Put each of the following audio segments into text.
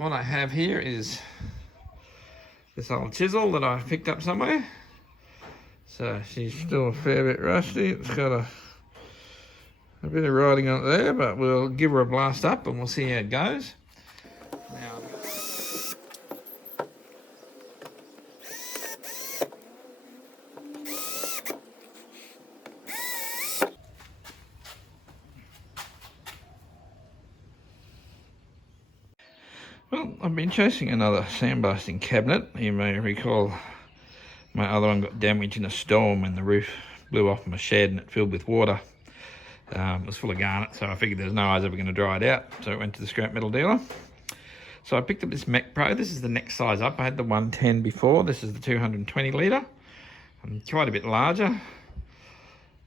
what I have here is this old chisel that I picked up somewhere. So she's still a fair bit rusty. It's got a bit of writing on it there, but we'll give her a blast up and we'll see how it goes. Now, well, I've been chasing another sandblasting cabinet. You may recall my other one got damaged in a storm when the roof blew off my shed and it filled with water. It was full of garnet, so I figured there's no way I was ever going to dry it out. So I went to the scrap metal dealer. So I picked up this Repco. This is the next size up. I had the 110 before. This is the 220 litre. Quite a bit larger.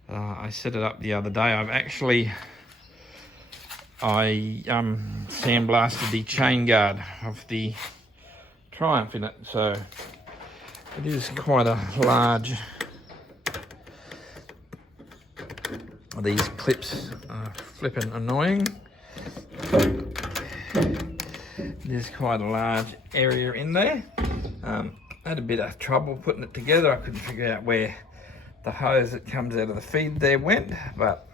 I set it up the other day. I sandblasted the chain guard of the Triumph in it. So it is quite a large. These clips are flipping annoying. There's quite a large area in there. I had a bit of trouble putting it together. I couldn't figure out where the hose that comes out of the feed there went, but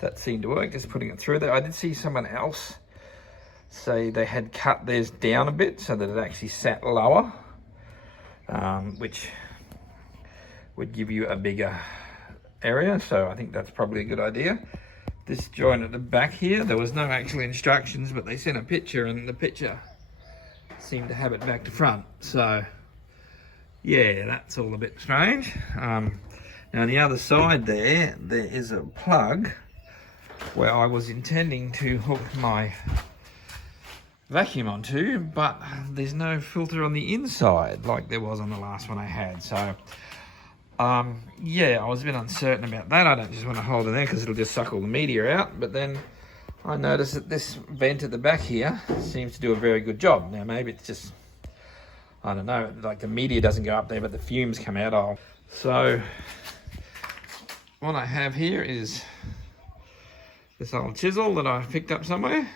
that seemed to work, just putting it through there. I did see someone else say they had cut theirs down a bit so that it actually sat lower, which would give you a bigger area. So I think that's probably a good idea. This joint at the back here, there was no actual instructions, but they sent a picture and the picture seemed to have it back to front. So yeah, that's all a bit strange. Now on the other side there is a plug where I was intending to hook my vacuum onto, but there's no filter on the inside like there was on the last one I had. So yeah, I was a bit uncertain about that. I don't just want to hold it there because it'll just suck all the media out. But then I noticed that this vent at the back here seems to do a very good job. Now maybe it's just, I don't know, like the media doesn't go up there, but the fumes come out. So what I have here is this old chisel that I picked up somewhere.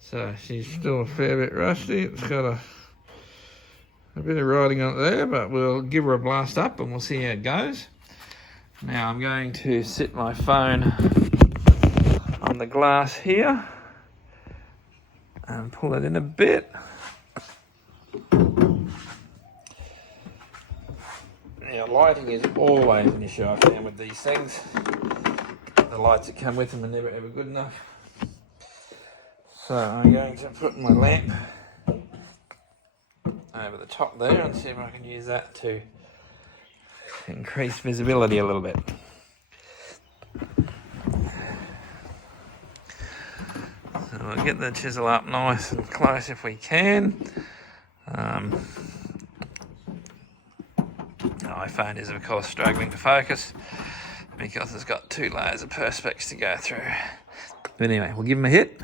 So she's still a fair bit rusty. It's got a bit of writing on it there, but we'll give her a blast up and we'll see how it goes. Now I'm going to sit my phone on the glass here and pull it in a bit. Now lighting is always an issue I found with these things. The lights that come with them are never ever good enough. So I'm going to put my lamp over the top there and see if I can use that to increase visibility a little bit. So we'll get the chisel up nice and close if we can. The iPhone is of course struggling to focus because it's got 2 layers of perspex to go through. But anyway, we'll give them a hit.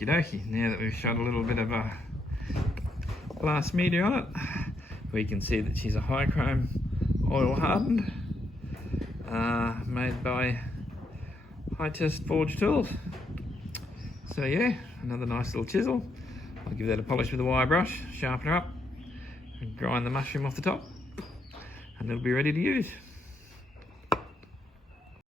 Okie dokie, now that we've shot a little bit of a glass media on it, we can see that she's a high chrome oil hardened, made by High Test Forge Tools. So yeah, another nice little chisel. I'll give that a polish with a wire brush, sharpen her up, and grind the mushroom off the top, and it'll be ready to use.